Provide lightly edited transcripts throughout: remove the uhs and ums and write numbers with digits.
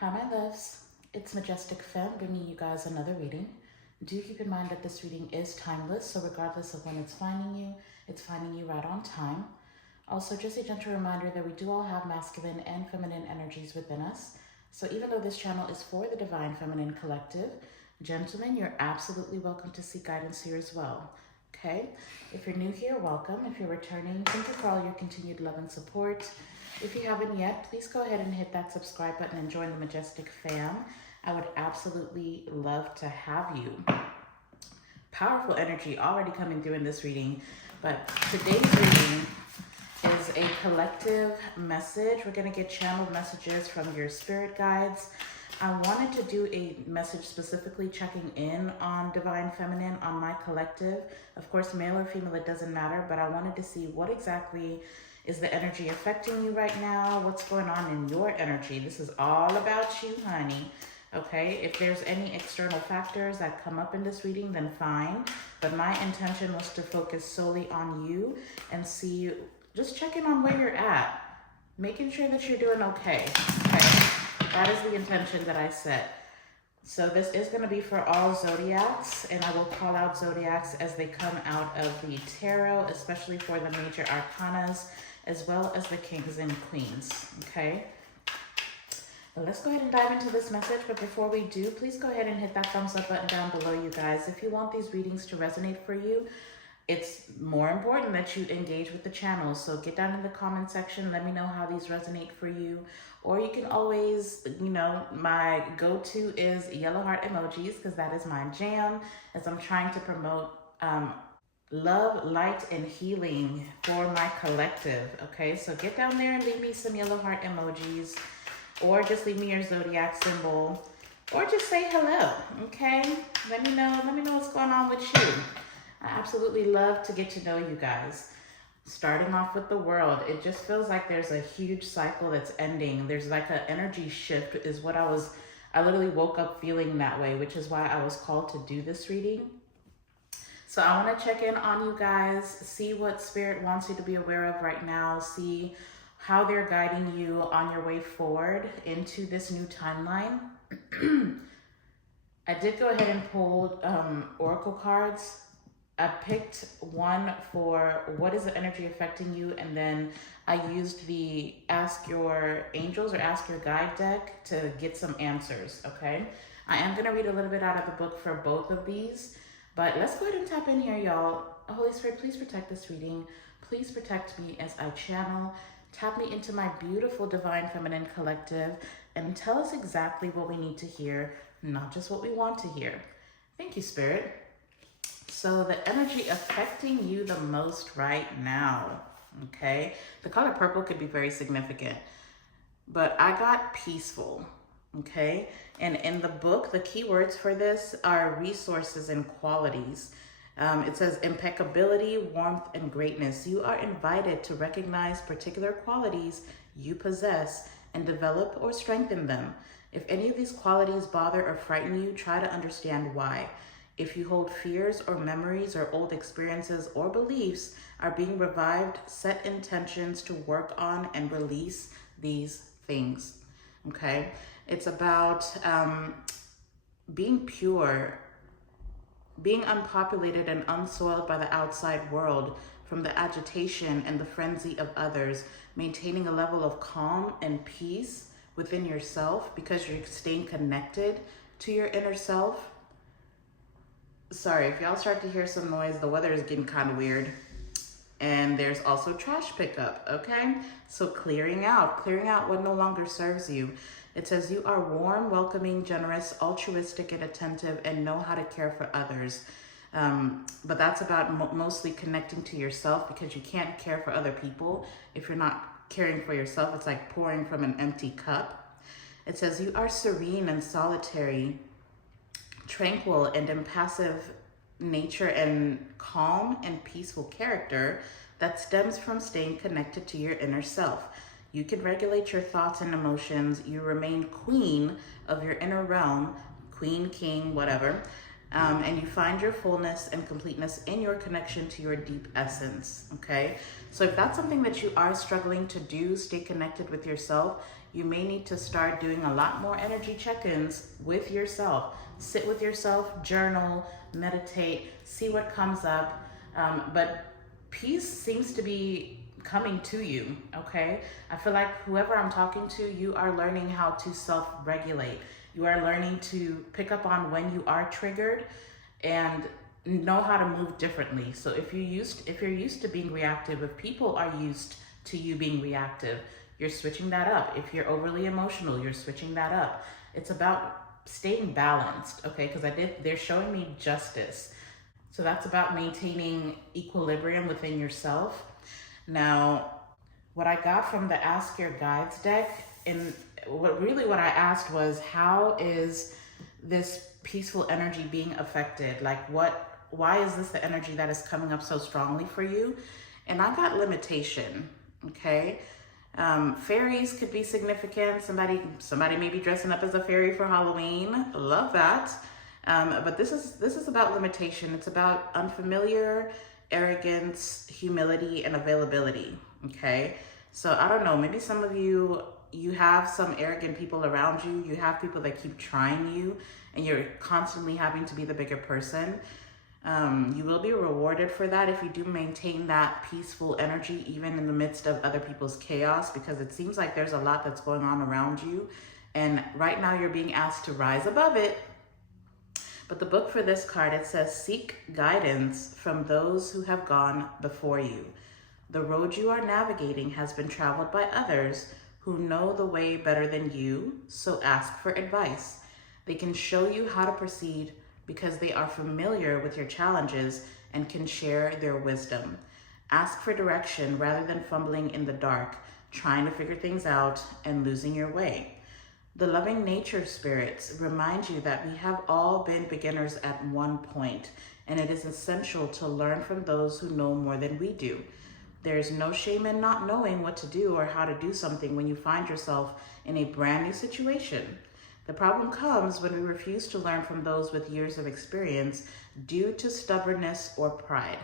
Hi, my loves. It's Majestic Femme bringing you guys another reading. Do keep in mind that this reading is timeless, so regardless of when it's finding you right on time. Also, just a gentle reminder that we do all have masculine and feminine energies within us. So even though this channel is for the Divine Feminine Collective, gentlemen, you're absolutely welcome to seek guidance here as well. Okay? If you're new here, welcome. If you're returning, thank you for all your continued love and support. If you haven't yet, please go ahead and hit that subscribe button and join the Majestic Fam. I would absolutely love to have you. Powerful energy already coming through in this reading, but today's reading is a collective message. We're going to get channeled messages from your spirit guides. I wanted to do a message specifically checking in on Divine Feminine, on my collective. Of course, male or female, it doesn't matter, but I wanted to see what exactly is the energy affecting you right now? What's going on in your energy? This is all about you, honey. Okay, if there's any external factors that come up in this reading, then fine. But my intention was to focus solely on you and see, just check in on where you're at. Making sure that you're doing okay. Okay, that is the intention that I set. So this is going to be for all zodiacs, and I will call out zodiacs as they come out of the tarot, especially for the major arcanas, as well as the kings and queens, okay? Well, let's go ahead and dive into this message, but before we do, please go ahead and hit that thumbs up button down below, you guys. If you want these readings to resonate for you, it's more important that you engage with the channel. So get down in the comment section, let me know how these resonate for you. Or you can always, my go-to is yellow heart emojis, because that is my jam, as I'm trying to promote love, light, and healing for my collective. Okay, so get down there and leave me some yellow heart emojis, or just leave me your zodiac symbol, or just say hello. Okay, let me know what's going on with you. I absolutely love to get to know you guys. Starting off with the world, it just feels like there's a huge cycle that's ending. There's like an energy shift is what I literally woke up feeling that way, which is why I was called to do this reading. So I want to check in on you guys, see what Spirit wants you to be aware of right now, see how they're guiding you on your way forward into this new timeline. I did go ahead and pull oracle cards. I picked one for what is the energy affecting you, and then I used the Ask Your Angels or Ask Your Guide deck to get some answers, okay? I am going to read a little bit out of the book for both of these. But let's go ahead and tap in here, y'all. Holy Spirit, please protect this reading. Please protect me as I channel. Tap me into my beautiful Divine Feminine Collective and tell us exactly what we need to hear, not just what we want to hear. Thank you, Spirit. So the energy affecting you the most right now, okay? The color purple could be very significant, but I got peaceful. Okay, and in the book, the keywords for this are resources and qualities. It says impeccability, warmth, and greatness. You are invited to recognize particular qualities you possess and develop or strengthen them. If any of these qualities bother or frighten you, try to understand why. If you hold fears or memories or old experiences or beliefs are being revived, set intentions to work on and release these things. Okay, it's about being pure, being unpopulated and unsoiled by the outside world from the agitation and the frenzy of others, maintaining a level of calm and peace within yourself because you're staying connected to your inner self. Sorry, if y'all start to hear some noise, the weather is getting kind of weird. And there's also trash pickup, okay? So clearing out what no longer serves you. It says you are warm, welcoming, generous, altruistic, and attentive, and know how to care for others. But that's about mostly connecting to yourself, because you can't care for other people if you're not caring for yourself. It's like pouring from an empty cup. It says you are serene and solitary, tranquil and impassive nature, and calm and peaceful character that stems from staying connected to your inner self. You can regulate your thoughts and emotions. You remain queen of your inner realm, queen, king, whatever, and you find your fullness and completeness in your connection to your deep essence, okay? So if that's something that you are struggling to do, stay connected with yourself, you may need to start doing a lot more energy check-ins with yourself. Sit with yourself, journal, meditate, see what comes up. But peace seems to be coming to you, okay? I feel like whoever I'm talking to, you are learning how to self-regulate. You are learning to pick up on when you are triggered and know how to move differently. So if you're used to being reactive, if people are used to you being reactive, you're switching that up. If you're overly emotional, you're switching that up. It's about staying balanced, okay? Because they're showing me justice. So that's about maintaining equilibrium within yourself. Now, what I got from the Ask Your Guides deck, and what I asked was, how is this peaceful energy being affected? Like why is this the energy that is coming up so strongly for you? And I got limitation, okay? Fairies could be significant. Somebody may be dressing up as a fairy for Halloween. Love that. But this is about limitation. It's about unfamiliar, arrogance, humility, and availability, okay? So I don't know, maybe some of you have some arrogant people around you. You have people that keep trying you, and you're constantly having to be the bigger person. You will be rewarded for that if you do maintain that peaceful energy, even in the midst of other people's chaos, because it seems like there's a lot that's going on around you. And right now you're being asked to rise above it. But the book for this card, it says, seek guidance from those who have gone before you. The road you are navigating has been traveled by others who know the way better than you, so ask for advice. They can show you how to proceed because they are familiar with your challenges and can share their wisdom. Ask for direction rather than fumbling in the dark, trying to figure things out and losing your way. The loving nature spirits remind you that we have all been beginners at one point, and it is essential to learn from those who know more than we do. There is no shame in not knowing what to do or how to do something when you find yourself in a brand new situation. The problem comes when we refuse to learn from those with years of experience due to stubbornness or pride.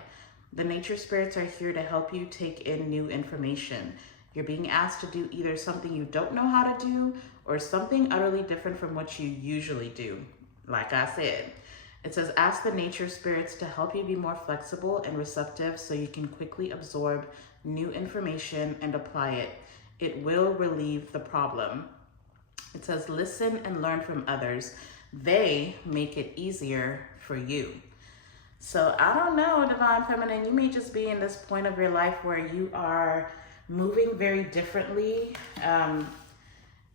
The nature spirits are here to help you take in new information. You're being asked to do either something you don't know how to do or something utterly different from what you usually do. Like I said, it says, ask the nature spirits to help you be more flexible and receptive so you can quickly absorb new information and apply it. It will relieve the problem. It says, listen and learn from others. They make it easier for you. So I don't know, Divine Feminine, you may just be in this point of your life where you are moving very differently.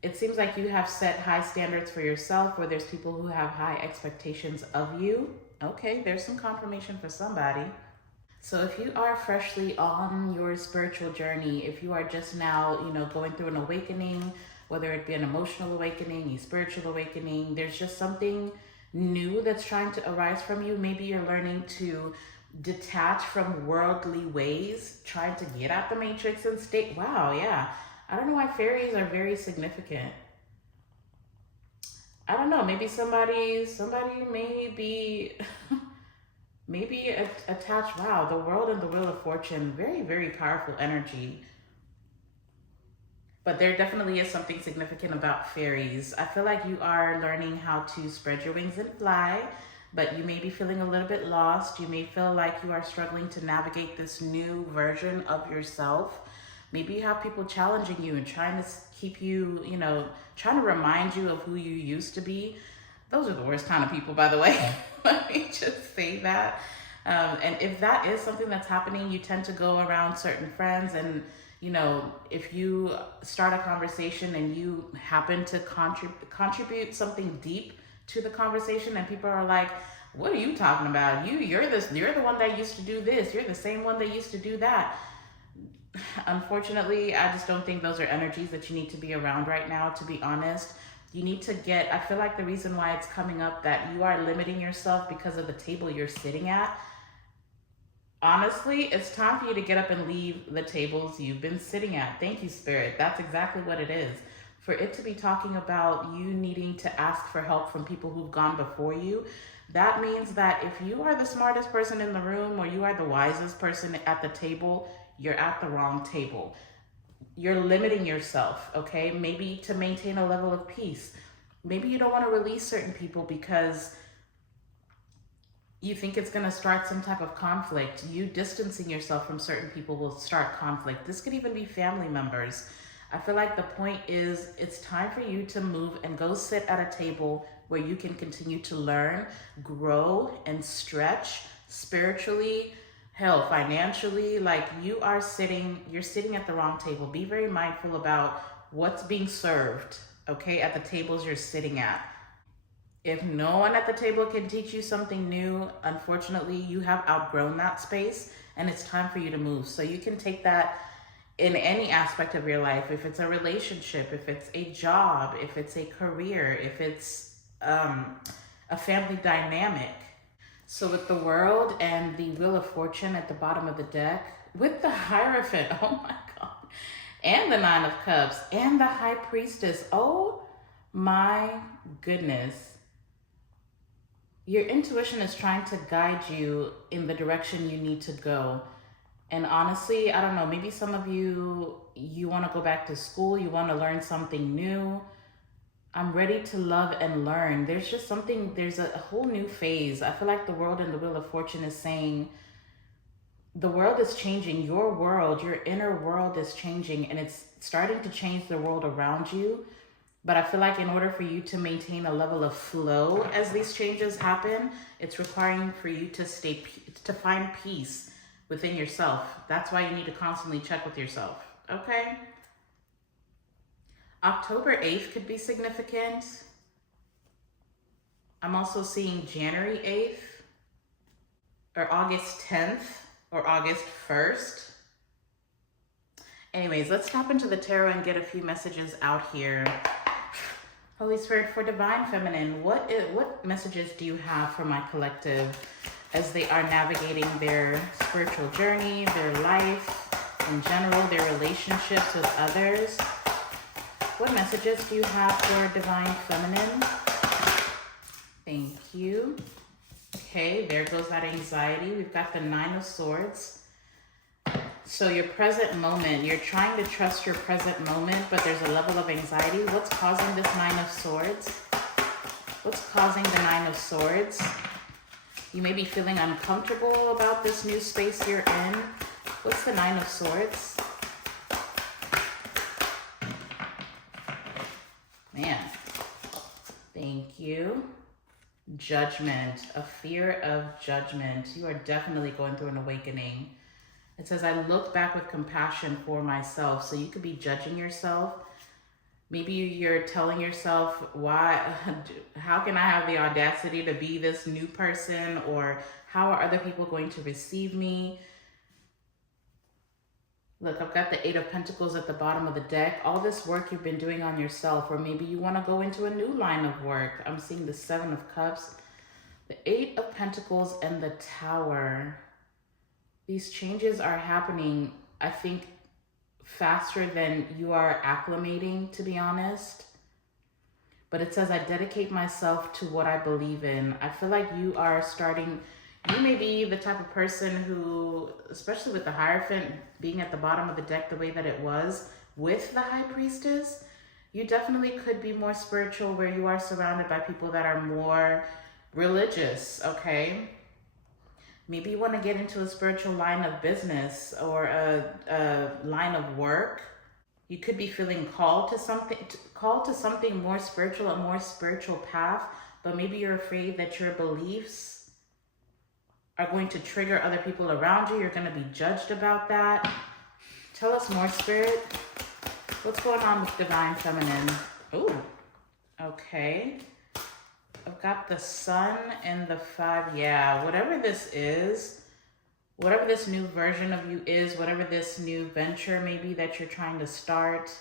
It seems like you have set high standards for yourself, where there's people who have high expectations of you. Okay, there's some confirmation for somebody. So if you are freshly on your spiritual journey, if you are just now, going through an awakening, whether it be an emotional awakening, a spiritual awakening, there's just something new that's trying to arise from you. Maybe you're learning to detach from worldly ways, trying to get out the matrix and stay. Wow, yeah. I don't know why fairies are very significant. I don't know. Maybe somebody may be maybe attached. Wow, the world and the wheel of fortune, very, very powerful energy. But there definitely is something significant about fairies. I feel like you are learning how to spread your wings and fly, but you may be feeling a little bit lost. You may feel like you are struggling to navigate this new version of yourself. Maybe you have people challenging you and trying to keep you, trying to remind you of who you used to be. Those are the worst kind of people, by the way. Let me just say that. And if that is something that's happening, you tend to go around certain friends and, if you start a conversation and you happen to contribute something deep to the conversation and people are like, what are you talking about? You're the one that used to do this. You're the same one that used to do that. Unfortunately, I just don't think those are energies that you need to be around right now, to be honest. You need to I feel like the reason why it's coming up that you are limiting yourself because of the table you're sitting at. Honestly, it's time for you to get up and leave the tables you've been sitting at. Thank you, Spirit. That's exactly what it is. For it to be talking about you needing to ask for help from people who've gone before you, that means that if you are the smartest person in the room or you are the wisest person at the table, you're at the wrong table. you're limiting yourself, okay? Maybe to maintain a level of peace. Maybe you don't want to release certain people because you think it's going to start some type of conflict. You distancing yourself from certain people will start conflict. This could even be family members. I feel like the point is it's time for you to move and go sit at a table where you can continue to learn, grow, and stretch spiritually, hell, financially. Like you're sitting at the wrong table. Be very mindful about what's being served, okay, at the tables you're sitting at. If no one at the table can teach you something new, unfortunately, you have outgrown that space and it's time for you to move. So you can take that in any aspect of your life. If it's a relationship, if it's a job, if it's a career, if it's a family dynamic. So with the World and the Wheel of Fortune at the bottom of the deck, with the Hierophant, oh my God, and the Nine of Cups and the High Priestess, oh my goodness. Your intuition is trying to guide you in the direction you need to go. And honestly, I don't know, maybe some of you want to go back to school, you want to learn something new. I'm ready to love and learn. There's a whole new phase. I feel like the World and the Wheel of Fortune is saying the world is changing. Your world, your inner world is changing, and it's starting to change the world around you. But I feel like in order for you to maintain a level of flow as these changes happen, it's requiring for you to find peace within yourself. That's why you need to constantly check with yourself, okay? October 8th could be significant. I'm also seeing January 8th or August 10th or August 1st. Anyways, let's tap into the tarot and get a few messages out here. Holy Spirit, for Divine Feminine, what messages do you have for my collective as they are navigating their spiritual journey, their life in general, their relationships with others? What messages do you have for Divine Feminine? Thank you. Okay, there goes that anxiety. We've got the Nine of Swords. So your present moment, you're trying to trust your present moment, but there's a level of anxiety. What's causing this Nine of Swords? What's causing the Nine of Swords? You may be feeling uncomfortable about this new space you're in. What's the Nine of Swords? Man, thank you. Judgment, a fear of judgment. You are definitely going through an awakening. It says, I look back with compassion for myself. So you could be judging yourself. Maybe you're telling yourself, how can I have the audacity to be this new person? Or how are other people going to receive me? Look, I've got the Eight of Pentacles at the bottom of the deck. All this work you've been doing on yourself, or maybe you want to go into a new line of work. I'm seeing the Seven of Cups, the Eight of Pentacles, and the Tower. These changes are happening, I think, faster than you are acclimating, to be honest. But it says, I dedicate myself to what I believe in. I feel like you may be the type of person who, especially with the Hierophant being at the bottom of the deck the way that it was, with the High Priestess, you definitely could be more spiritual, where you are surrounded by people that are more religious, okay? Maybe you want to get into a spiritual line of business or a line of work. You could be feeling called to something more spiritual, a more spiritual path, but maybe you're afraid that your beliefs are going to trigger other people around you. You're going to be judged about that. Tell us more, Spirit. What's going on with Divine Feminine? Ooh, okay. I've got the Sun and the Five. Yeah, whatever this is, whatever this new version of you is, whatever this new venture maybe that you're trying to start,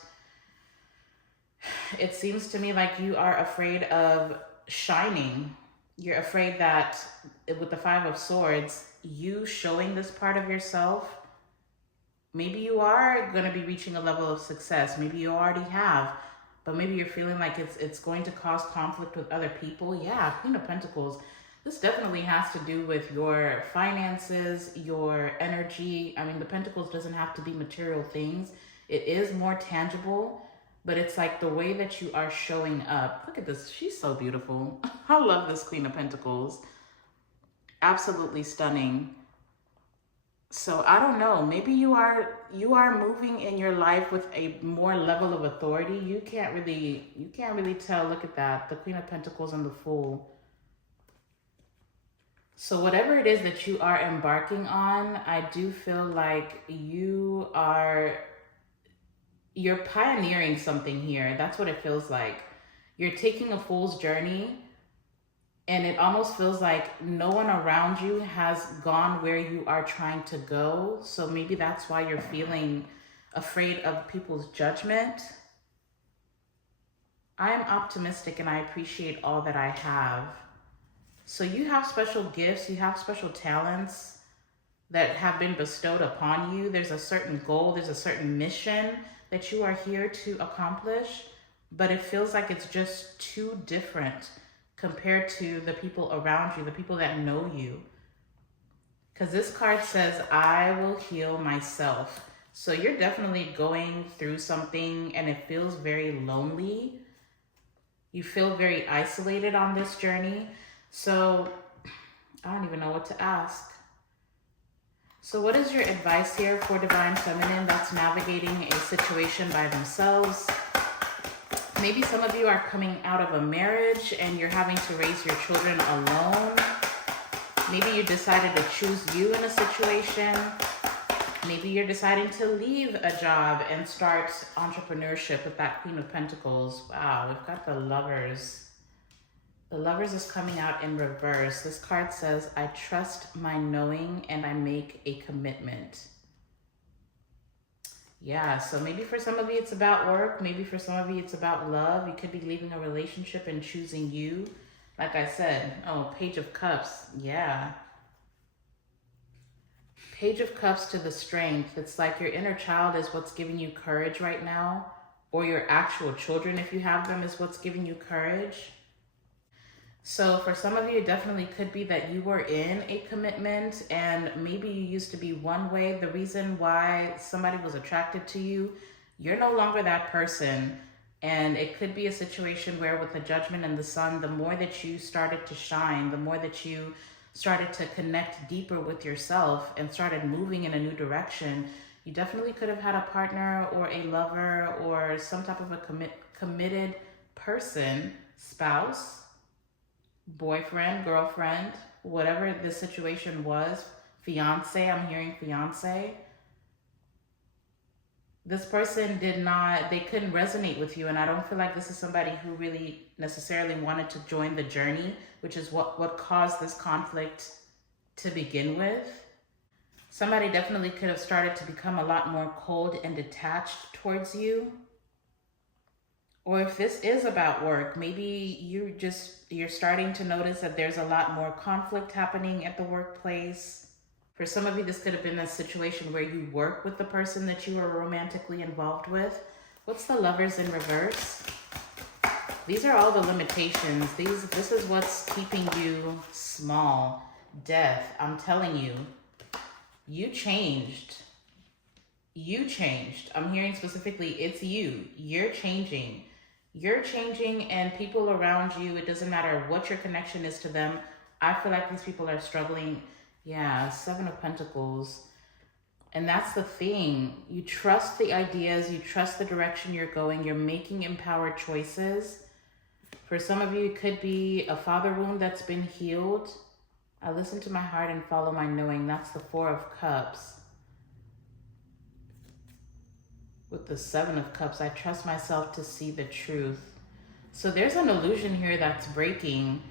it seems to me like you are afraid of shining. You're afraid that with the Five of Swords, you showing this part of yourself, maybe you are going to be reaching a level of success. Maybe you already have. But maybe you're feeling like it's going to cause conflict with other people. Yeah, Queen of Pentacles. This definitely has to do with your finances, your energy. I mean, the Pentacles doesn't have to be material things. It is more tangible, but it's like the way that you are showing up. Look at this. She's so beautiful. I love this Queen of Pentacles. Absolutely stunning. So I don't know, maybe you are moving in your life with a more level of authority. You can't really tell. Look at that, the Queen of Pentacles and the Fool. So whatever it is that you are embarking on, I do feel like you're pioneering something here. That's what it feels like. You're taking a fool's journey, and it almost feels like no one around you has gone where you are trying to go. So maybe that's why you're feeling afraid of people's judgment. I am optimistic and I appreciate all that I have. So you have special gifts, you have special talents that have been bestowed upon you. There's a certain goal, there's a certain mission that you are here to accomplish, but it feels like it's just too different compared to the people around you, the people that know you. Because this card says, I will heal myself. So you're definitely going through something and it feels very lonely. You feel very isolated on this journey. So I don't even know what to ask. So what is your advice here for Divine Feminine that's navigating a situation by themselves? Maybe some of you are coming out of a marriage and you're having to raise your children alone. Maybe you decided to choose you in a situation. Maybe you're deciding to leave a job and start entrepreneurship with that Queen of Pentacles. Wow, we've got the Lovers. The Lovers is coming out in reverse. This card says, I trust my knowing and I make a commitment. Yeah, so maybe for some of you it's about work. Maybe for some of you it's about love. You could be leaving a relationship and choosing you. Like I said, oh, Page of Cups. Yeah. Page of Cups to the Strength. It's like your inner child is what's giving you courage right now. Or your actual children, if you have them, is what's giving you courage. So for some of you, it definitely could be that you were in a commitment and maybe you used to be one way. The reason why somebody was attracted to you, you're no longer that person. And it could be a situation where with the Judgment and the Sun, the more that you started to shine, the more that you started to connect deeper with yourself and started moving in a new direction, you definitely could have had a partner or a lover or some type of a committed person, spouse, boyfriend, girlfriend, whatever the situation was, fiance, I'm hearing fiance. This person they couldn't resonate with you, and I don't feel like this is somebody who really necessarily wanted to join the journey, which is what caused this conflict to begin with. Somebody definitely could have started to become a lot more cold and detached towards you. Or if this is about work, maybe you're starting to notice that there's a lot more conflict happening at the workplace. For some of you, this could have been a situation where you work with the person that you are romantically involved with. What's the Lovers in reverse? These are all the limitations. This is what's keeping you small. Death. I'm telling you, you changed. You changed. I'm hearing specifically, it's you. You're changing. You're changing, and people around you, it doesn't matter what your connection is to them. I feel like these people are struggling. Yeah, Seven of Pentacles. And that's the thing. You trust the ideas. You trust the direction you're going. You're making empowered choices. For some of you, it could be a father wound that's been healed. I listen to my heart and follow my knowing. That's the Four of Cups. With the Seven of Cups, I trust myself to see the truth. So there's an illusion here that's breaking.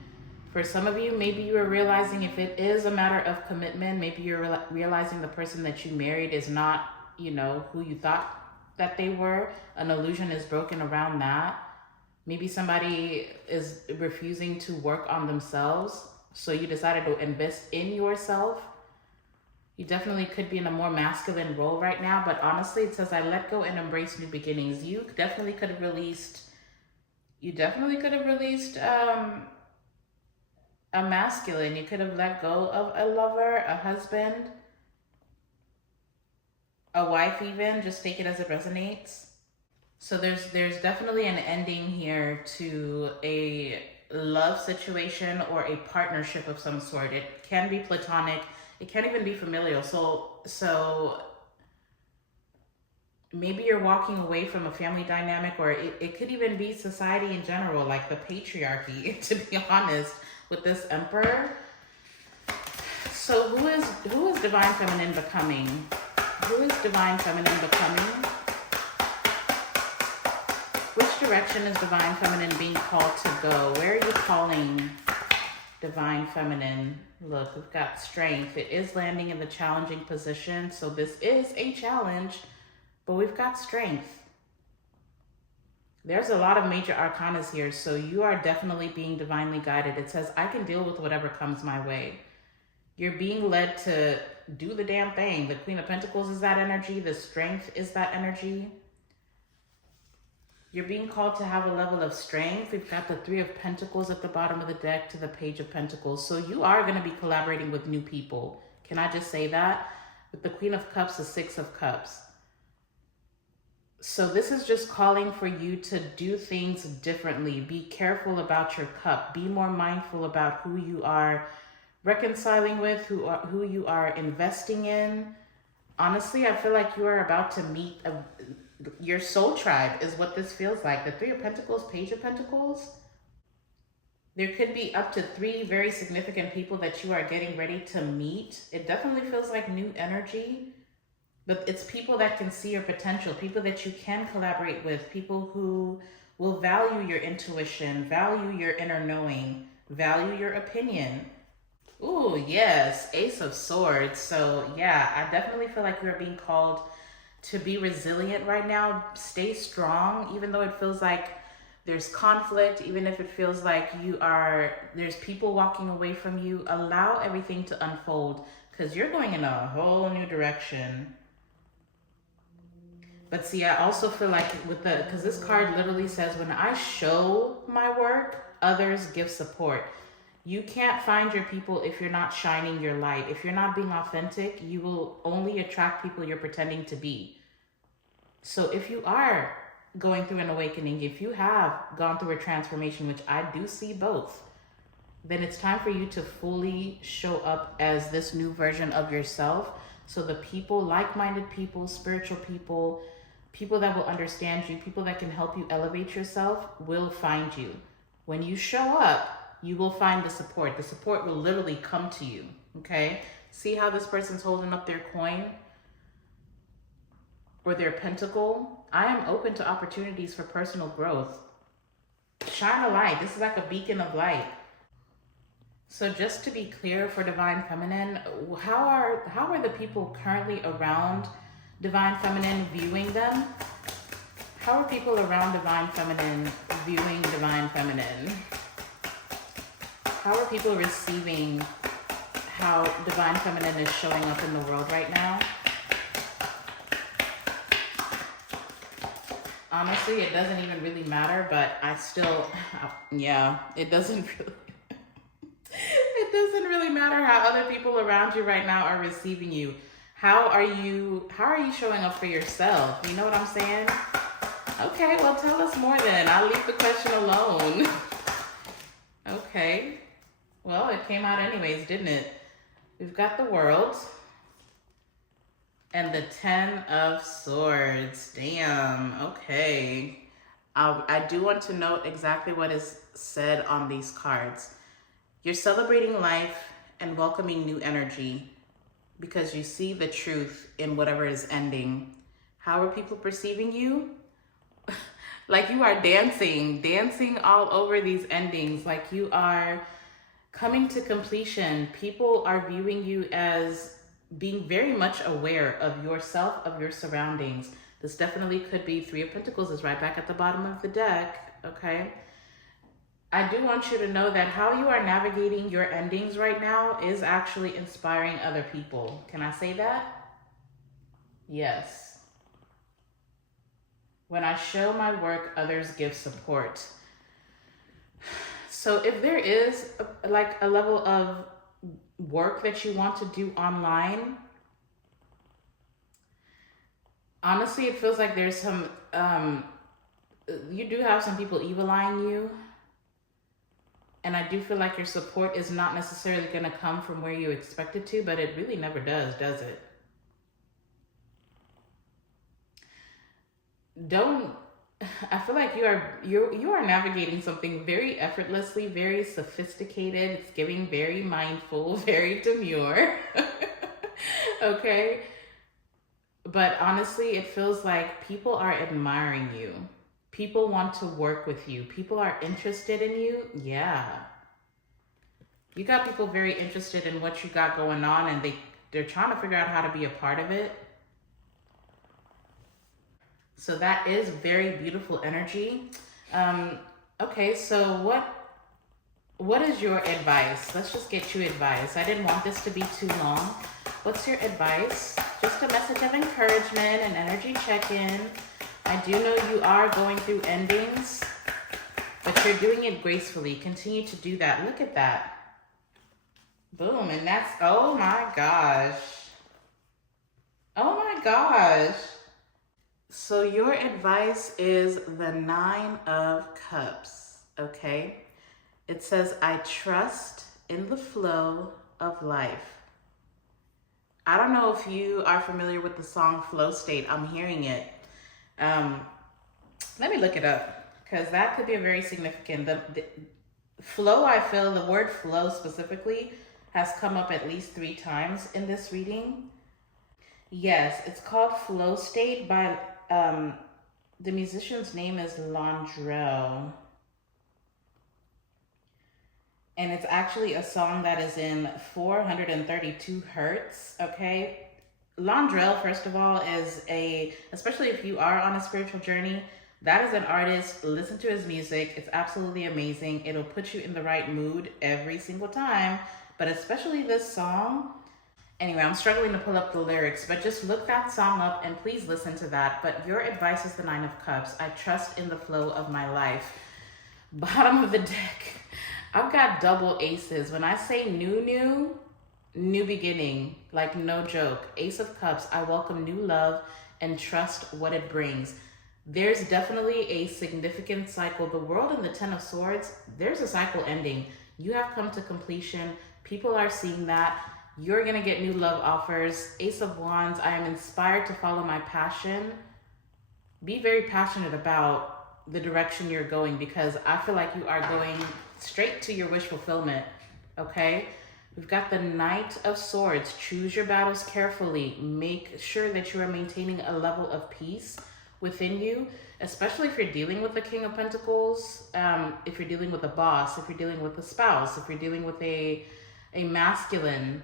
For some of you, maybe you are realizing if it is a matter of commitment, maybe you're realizing the person that you married is not, who you thought that they were. An illusion is broken around that. Maybe somebody is refusing to work on themselves, so you decided to invest in yourself. You definitely could be in a more masculine role right now, but honestly, it says, I let go and embrace new beginnings. You definitely could have released a masculine. You could have let go of a lover, a husband. a wife even, just take it as it resonates. So there's definitely an ending here to a love situation or a partnership of some sort. It can be platonic, it can even be familial. So maybe you're walking away from a family dynamic, or it could even be society in general, like the patriarchy, to be honest, with this emperor. So who is divine feminine becoming? Who is divine feminine becoming? Which direction is divine feminine being called to go? Where are you calling divine feminine? Look, we've got strength. It is landing in the challenging position. So this is a challenge, but we've got strength. There's a lot of major arcanas here. So you are definitely being divinely guided. It says, I can deal with whatever comes my way. You're being led to do the damn thing. The Queen of Pentacles is that energy. The strength is that energy. You're being called to have a level of strength. We've got the Three of Pentacles at the bottom of the deck to the Page of Pentacles. So you are going to be collaborating with new people. Can I just say that? With the Queen of Cups, the Six of Cups. So this is just calling for you to do things differently. Be careful about your cup. Be more mindful about who you are reconciling with, who you are investing in. Honestly, I feel like you are about to meet your soul tribe is what this feels like. The Three of Pentacles, Page of Pentacles. There could be up to 3 very significant people that you are getting ready to meet. It definitely feels like new energy, but it's people that can see your potential, people that you can collaborate with, people who will value your intuition, value your inner knowing, value your opinion. Ooh, yes, Ace of Swords. So yeah, I definitely feel like you're being called to be resilient right now. Stay strong, even though it feels like there's conflict, even if it feels like there's people walking away from you. Allow everything to unfold, because you're going in a whole new direction. But see, I also feel like because this card literally says, when I show my work, others give support. You can't find your people if you're not shining your light. If you're not being authentic, you will only attract people you're pretending to be. So if you are going through an awakening, if you have gone through a transformation, which I do see both, then it's time for you to fully show up as this new version of yourself. So the people, like-minded people, spiritual people, people that will understand you, people that can help you elevate yourself will find you. When you show up, you will find the support. The support will literally come to you, okay? See how this person's holding up their coin or their pentacle? I am open to opportunities for personal growth. Shine a light. This is like a beacon of light. So just to be clear for Divine Feminine, how are the people currently around Divine Feminine viewing them? How are people around Divine Feminine viewing Divine Feminine? How are people receiving how Divine Feminine is showing up in the world right now? Honestly, it doesn't even really matter, but I still, yeah, it doesn't really, it doesn't really matter how other people around you right now are receiving you. How are you showing up for yourself? You know what I'm saying? Okay, well, tell us more then. I'll leave the question alone. Okay. Well, it came out anyways, didn't it? We've got the World and the Ten of Swords. Damn. Okay. I do want to note exactly what is said on these cards. You're celebrating life and welcoming new energy because you see the truth in whatever is ending. How are people perceiving you? Like you are dancing all over these endings. Like you are coming to completion. People are viewing you as being very much aware of yourself, of your surroundings. This definitely could be Three of Pentacles is right back at the bottom of the deck, okay? I do want you to know that how you are navigating your endings right now is actually inspiring other people. Can I say that? Yes. When I show my work, others give support. So if there is like a level of work that you want to do online, Honestly, it feels like there's some, you do have some people evil eyeing you. And I do feel like your support is not necessarily going to come from where you expect it to, but it really never does it? Don't, I feel like you are navigating something very effortlessly, very sophisticated. It's giving very mindful, very demure. Okay? But honestly, it feels like people are admiring you. People want to work with you. People are interested in you. Yeah. You got people very interested in what you got going on, and they're trying to figure out how to be a part of it. So that is very beautiful energy. Okay, so what is your advice? Let's just get you advice. I didn't want this to be too long. What's your advice? Just a message of encouragement, an energy check-in. I do know you are going through endings, but you're doing it gracefully. Continue to do that. Look at that. Boom, and that's, oh my gosh. Oh my gosh. So your advice is the 9 of Cups, okay? It says, I trust in the flow of life. I don't know if you are familiar with the song Flow State. I'm hearing it. Let me look it up, because that could be a very significant, the flow, I feel the word flow specifically has come up at least 3 times in this reading. Yes, it's called Flow State by, the musician's name is Londrell. And it's actually a song that is in 432 hertz, okay? Londrell, first of all, is especially if you are on a spiritual journey, that is an artist. Listen to his music. It's absolutely amazing. It'll put you in the right mood every single time, but especially this song. Anyway, I'm struggling to pull up the lyrics, but just look that song up and please listen to that. But your advice is the 9 of Cups. I trust in the flow of my life. Bottom of the deck, I've got double aces. When I say new beginning, like no joke. Ace of Cups, I welcome new love and trust what it brings. There's definitely a significant cycle. The world and the 10 of Swords, there's a cycle ending. You have come to completion. People are seeing that. You're going to get new love offers. Ace of Wands, I am inspired to follow my passion. Be very passionate about the direction you're going, because I feel like you are going straight to your wish fulfillment, okay? We've got the Knight of Swords. Choose your battles carefully. Make sure that you are maintaining a level of peace within you, especially if you're dealing with the King of Pentacles, if you're dealing with a boss, if you're dealing with a spouse, if you're dealing with a masculine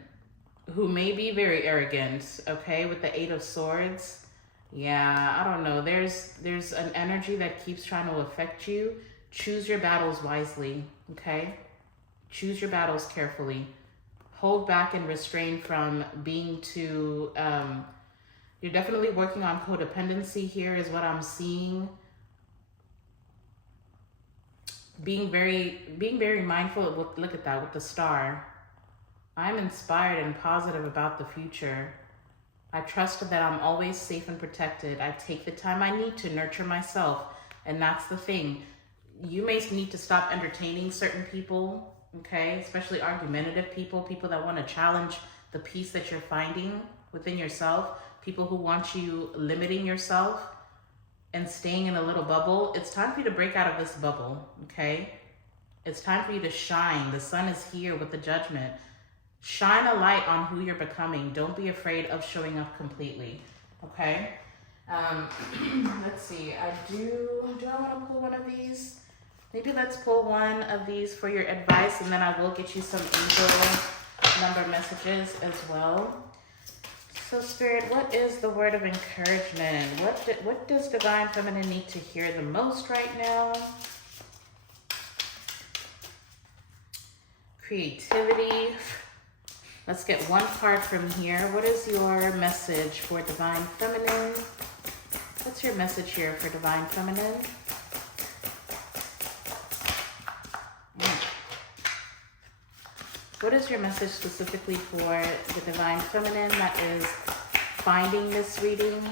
who may be very arrogant, okay, with the 8 of Swords. Yeah, I don't know. There's an energy that keeps trying to affect you. Choose your battles wisely, okay? Choose your battles carefully. Hold back and restrain from being too, you're definitely working on codependency here is what I'm seeing. Being very mindful of look at that with the star. I'm inspired and positive about the future. I trust that I'm always safe and protected. I take the time I need to nurture myself. And that's the thing. You may need to stop entertaining certain people, okay? Especially argumentative people, people that want to challenge the peace that you're finding within yourself, people who want you limiting yourself and staying in a little bubble. It's time for you to break out of this bubble, okay? It's time for you to shine. The sun is here with the Judgment. Shine a light on who you're becoming. Don't be afraid of showing up completely, okay? Let's see. Do I want to pull one of these? Maybe let's pull one of these for your advice, and then I will get you some angel number messages as well. So Spirit, what is the word of encouragement? What does Divine Feminine need to hear the most right now? Creativity. Let's get one card from here. What is your message for Divine Feminine? What's your message here for Divine Feminine? What is your message specifically for the Divine Feminine that is finding this reading?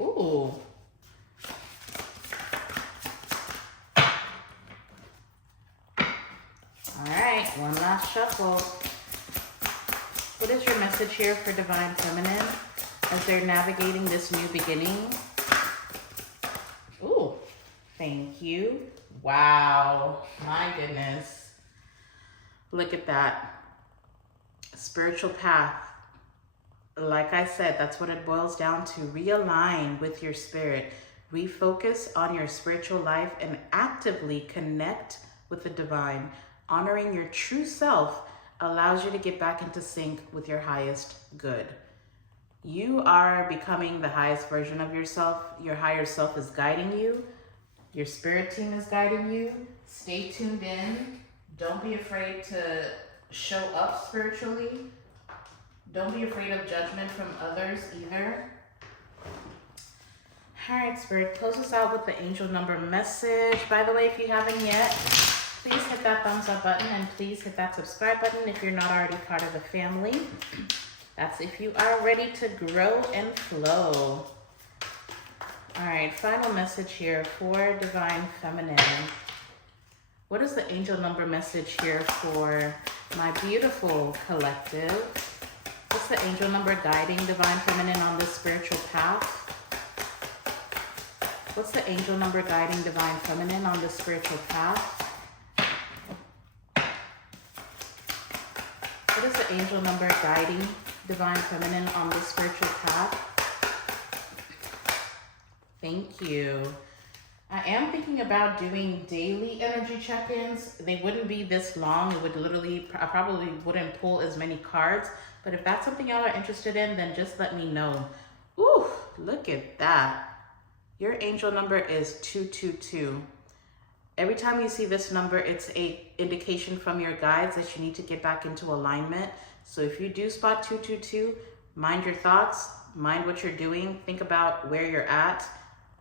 Ooh. All right, one last shuffle. What is your message here for Divine Feminine as they're navigating this new beginning? Ooh, thank you. Wow, my goodness. Look at that. Spiritual path. Like I said, that's what it boils down to. Realign with your spirit. Refocus on your spiritual life and actively connect with the divine. Honoring your true self allows you to get back into sync with your highest good. You are becoming the highest version of yourself. Your higher self is guiding you. Your spirit team is guiding you. Stay tuned in. Don't be afraid to show up spiritually. Don't be afraid of judgment from others either. All right, Spirit, close us out with the angel number message. By the way, if you haven't yet, please hit that thumbs up button and please hit that subscribe button if you're not already part of the family. That's if you are ready to grow and flow. All right, final message here for Divine Feminine. What is the angel number message here for my beautiful collective? What's the angel number guiding Divine Feminine on this spiritual path? What's the angel number guiding Divine Feminine on this spiritual path? What is the angel number guiding Divine Feminine on this spiritual path? Thank you. I am thinking about doing daily energy check-ins. They wouldn't be this long. It would literally, I probably wouldn't pull as many cards. But if that's something y'all are interested in, then just let me know. Ooh, look at that. Your angel number is 222. Every time you see this number, it's an indication from your guides that you need to get back into alignment. So if you do spot 222, mind your thoughts, mind what you're doing, think about where you're at.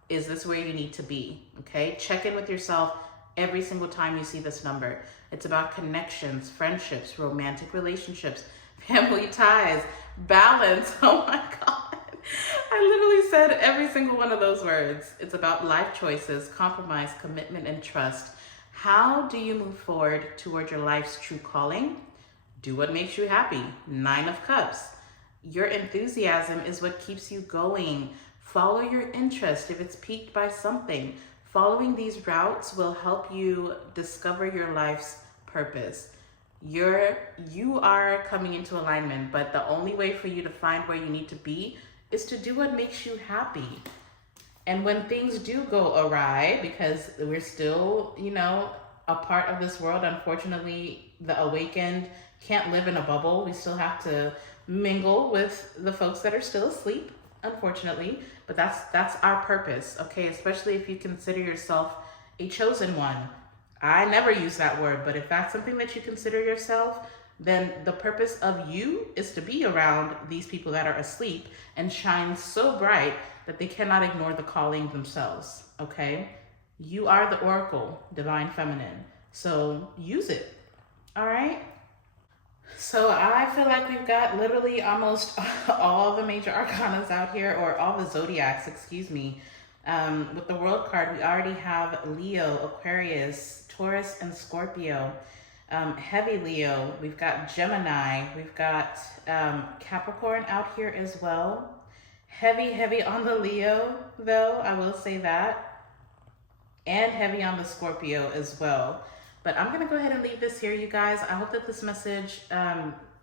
Is this where you need to be? Okay, check in with yourself every single time you see this number. It's about connections, friendships, romantic relationships, family ties, balance. Oh my God. I literally said every single one of those words. It's about life choices, compromise, commitment, and trust. How do you move forward toward your life's true calling? Do what makes you happy. 9 of Cups. Your enthusiasm is what keeps you going. Follow your interest if it's piqued by something. Following these routes will help you discover your life's purpose. You are coming into alignment, but the only way for you to find where you need to be is to do what makes you happy. And when things do go awry, because we're still, a part of this world, unfortunately, the awakened can't live in a bubble. We still have to mingle with the folks that are still asleep, unfortunately, but that's our purpose, okay? Especially if you consider yourself a chosen one. I never use that word, but if that's something that you consider yourself, then the purpose of you is to be around these people that are asleep and shine so bright that they cannot ignore the calling themselves, okay? You are the oracle, Divine Feminine, so use it, all right? So I feel like we've got literally almost all the major arcanas out here, or all the zodiacs, excuse me. With the world card, we already have Leo, Aquarius, Taurus, and Scorpio. Heavy Leo, we've got Gemini, we've got Capricorn out here as well. Heavy on the Leo, though, I will say that. And heavy on the Scorpio as well. But I'm going to go ahead and leave this here, you guys. I hope that this message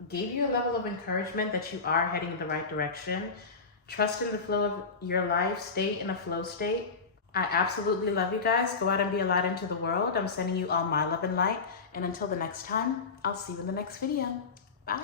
gave you a level of encouragement that you are heading in the right direction. Trust in the flow of your life. Stay in a flow state. I absolutely love you guys. Go out and be a light into the world. I'm sending you all my love and light. And until the next time, I'll see you in the next video. Bye.